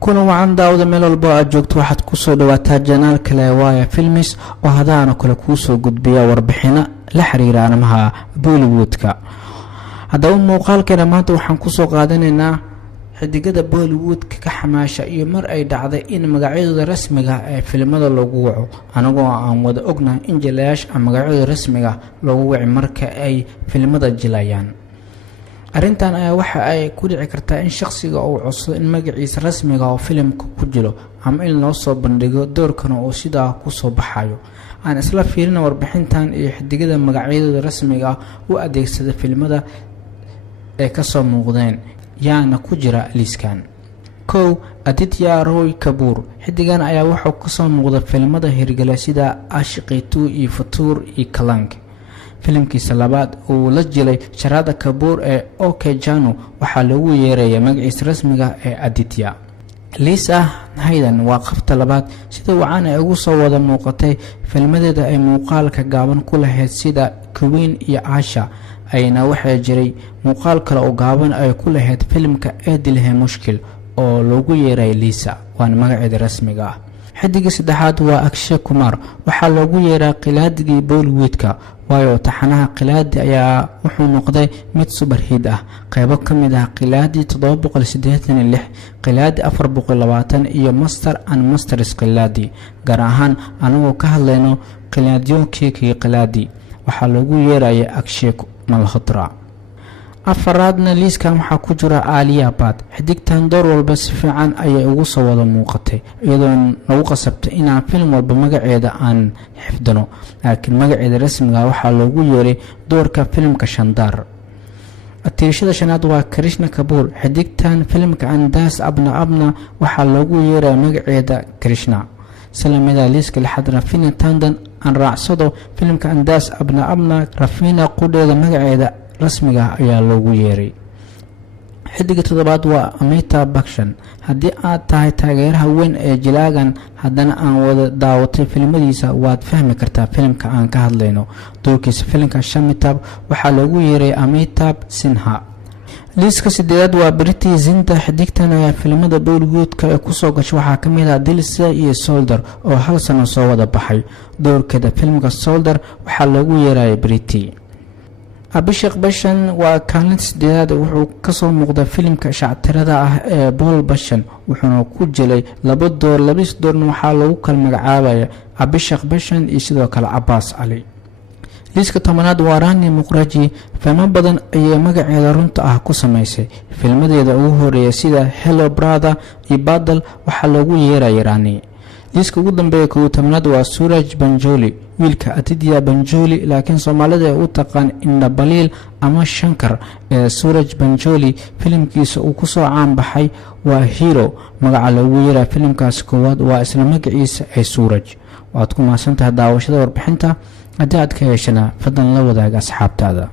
kuna wacan daawada meel walba aad joogto waxaad ku soo dhawaataa janaal kale waaya films oo hadaana kale ku soo gudbiya warbixino la xiriira arrimaha Bollywoodka. haddaba muuqaalkeena maanta waxaan ku soo qaadanaynaa xidigada Bollywoodka ka xamaasha iyo mar ay dhacday in magacyadooda rasmiga ah ee filimada lagu waco anagoo aan wada ognahay in jilayaasha magacyadooda rasmiga lagu waci marka ay filimada jilayaan. arrintan ayaa waxa ay ku dhici kartaa in shakhsiga uu codsado in magaciisa rasmiga ah oo filimka ku jiro ama in loo soo bandhigo doorkan oo sidaa ku soo baxayo. aan isla fiirina warbixintan iyo xidigada magacyadooda rasmiga ah u adeegsada filimada ee ka soo muuqdeen yaana ku jira liiskan. kow Aditya Roy Kapoor. xidigan ayaa wuxuu ka soo muuqda filimada hirgala sida Aashiqi 2 iyo Futur iyo Kalank. filimkiisa labaad uu la jilay Sharada Kapoor ee OK Janu waxaa lagu yeeray magaciisa rasmiga ee Aditya. Lisa Hayden waa qofta labaad sida wacan ay ugu soo wada muuqatay filmadeeda ay muuqaalka gaaban ku lahayd sida Queen iyo Asha ayna waxay jiray muuqaal kale oo gaaban ay ku lahayd filimka Eedilhe Mushkil oo lagu yeeray Lisa waan magaceeda rasmiga ah. xidiga saddexaad waa Akshay Kumar waxaa lagu yeeray qilaadigii Bollywoodka waayo taxanaha qilaadi ayaa wuxuu noqday mid super hit ah. qaybo kamid ah qilaadi 786 qilaadi 420 iyo Master and Masters qilaadi gaar ahaan anagoo ka hadlayno qilaadiyoonkii qilaadi waxaa lagu yeeray Akshay Malhotra. afaraadna liiskan waxaa ku jira Alia Bhatt. xidigtan door walba si fiican ayay ugu soo wada muuqatay iyadoo nagu qasabtay inaan film walba magaceeda aan xifdino laakiin magaceeda rasmiga waxaa lagu yeeray doorka filimka Shandar. atiirshada shanaad waa Krishna Kapoor. xidigtan filimka Andas Abna Abna waxaa lagu yeeray magaceeda Krishna. salamida liiska lixaad Rafina Tandon aan raacsado filimka Andas Abna Abna Rafina qudeeda magaceeda rasmiga ayaa loogu yeeray. xidiga toddobaad waa Amitabh Bachchan. haddii aad tahay taageeraha weyn ee jilaagan haddana aan wada daawatay filmadiisa waad fahmi kartaa filimka aan ka hadlayno. doorkiisa filimka Shamitab waxaa loogu yeeray Amitabh Sinha. liiska sideedaad waa Preity Zinta. xidigtan ayaa filimada Bollywoodka ee ku soo gashay waxaa kamid ah Dilse iyo Soldier oo hal sano soo wada baxay. doorkeeda filimka Soldier waxaa loogu yeeray Preity. Abhishek Bachchan waa kaalinta sideedaad wuxuu ka soo muuqda filimka shactirada ah ee Paul Bachchan wuxuuna ku jilay laba doorna waxaa lagu kala magacaabay Abhishek Bachchan iyo sidoo kale Abbas Ali. liiska tobanaad waa Rani Mukherjee. filmo badan ayay magaceeda runta ah ku sameysay. filmadeeda ugu horeeya sida Hello Brother iyo Badal waxaa lagu yeeray Rani. liiska ugu dambeeya 11aad waa Suraj Banjoli wiilka Aditya Banjoli laakiin Soomaalida ay u taqaan Inna Balil ama Shankar. Suraj Banjoli filimkiisa uu ku soo caan baxay waa Hero magaca lagu yeeray filimkaas koowaad waa isla magaciisa ee Suraj. waad ku maasantahay daawashada warbixinta haddii aad ka heshana fadlan la wadaag asxaabtaada.